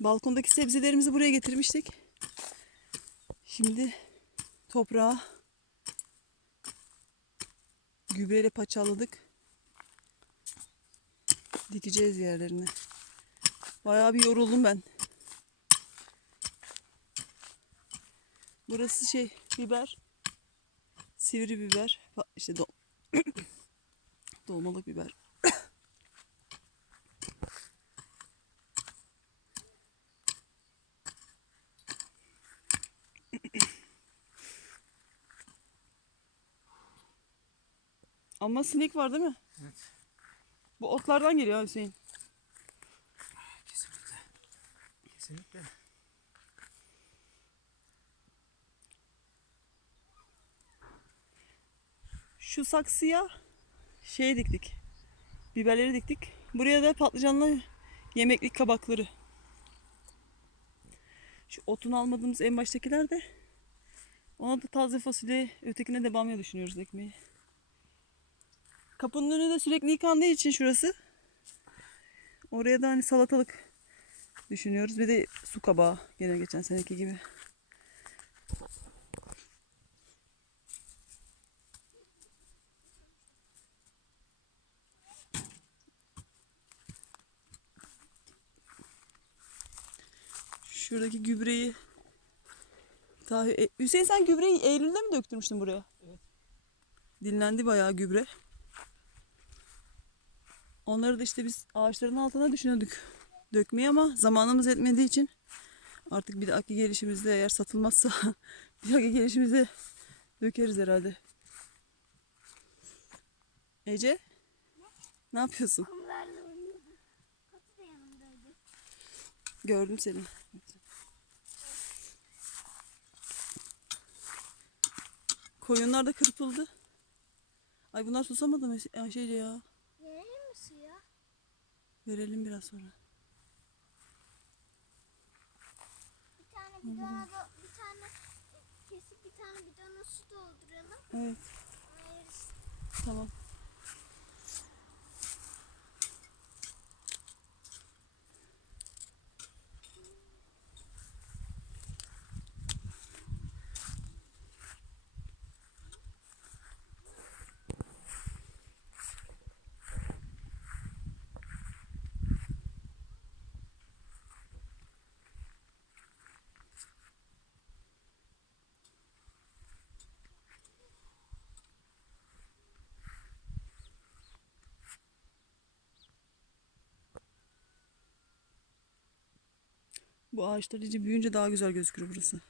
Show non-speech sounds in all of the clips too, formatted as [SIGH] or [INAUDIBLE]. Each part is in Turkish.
Balkondaki sebzelerimizi buraya getirmiştik. Şimdi toprağa gübreyle paçaladık. Dikeceğiz yerlerini. Bayağı bir yoruldum ben. Burası şey biber. Sivri biber. İşte Ama sinek var değil mi? Evet. Bu otlardan geliyor Hüseyin. Kesinlikle. Kesinlikle. Şu saksıya şey diktik. Biberleri diktik. Buraya da patlıcanlı yemeklik kabakları. Şu otunu almadığımız en baştakiler de ona da taze fasulye, ötekine de bamya düşünüyoruz ekmeği. Kapının önü de sürekli yıkandığı için şurası. Oraya da hani salatalık düşünüyoruz. Bir de su kabağı gene geçen seneki gibi. Şuradaki gübreyi e, Hüseyin sen gübreyi Eylül'de mi döktürmüştün buraya? Evet. Dinlendi bayağı gübre. Onları da işte biz ağaçların altına düşünüyorduk dökmeyi ama zamanımız etmediği için artık bir dahaki gelişimizde eğer satılmazsa [LAUGHS] bir dahaki gelişimizde dökeriz herhalde. Ece? Ne yapıyorsun? Gördüm seni. Koyunlar da kırpıldı. Ay bunlar susamadı mı Ayşece ya? Suya? Verelim biraz sonra. Bir tane bidona bir tane kesip bir tane bidona su dolduralım. Evet Bu ağaçlar iyice büyüyünce daha güzel gözükür burası.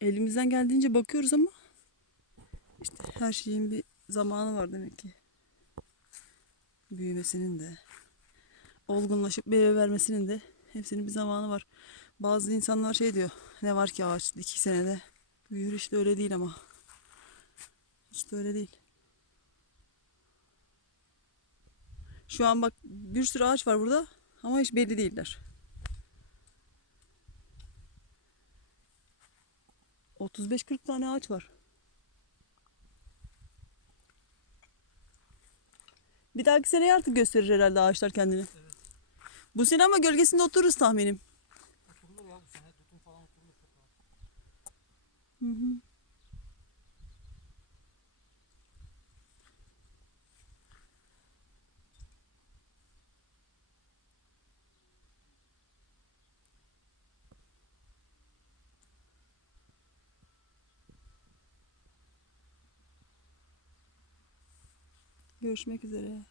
Elimizden geldiğince bakıyoruz ama işte her şeyin bir zamanı var demek ki. Büyümesinin de, olgunlaşıp meyve vermesinin de hepsinin bir zamanı var. Bazı insanlar şey diyor, ne var ki ağaç iki senede büyür işte öyle değil ama. Hiç de öyle değil. Şu an bak bir sürü ağaç var burada ama hiç belli değiller. 35-40 tane ağaç var. Bir dahaki seneye artık gösterir herhalde ağaçlar kendini. Bu sene ama gölgesinde otururuz tahminim. Oturulur ya bu sene. Tutun falan oturulur. Hı hı. Görüşmek üzere.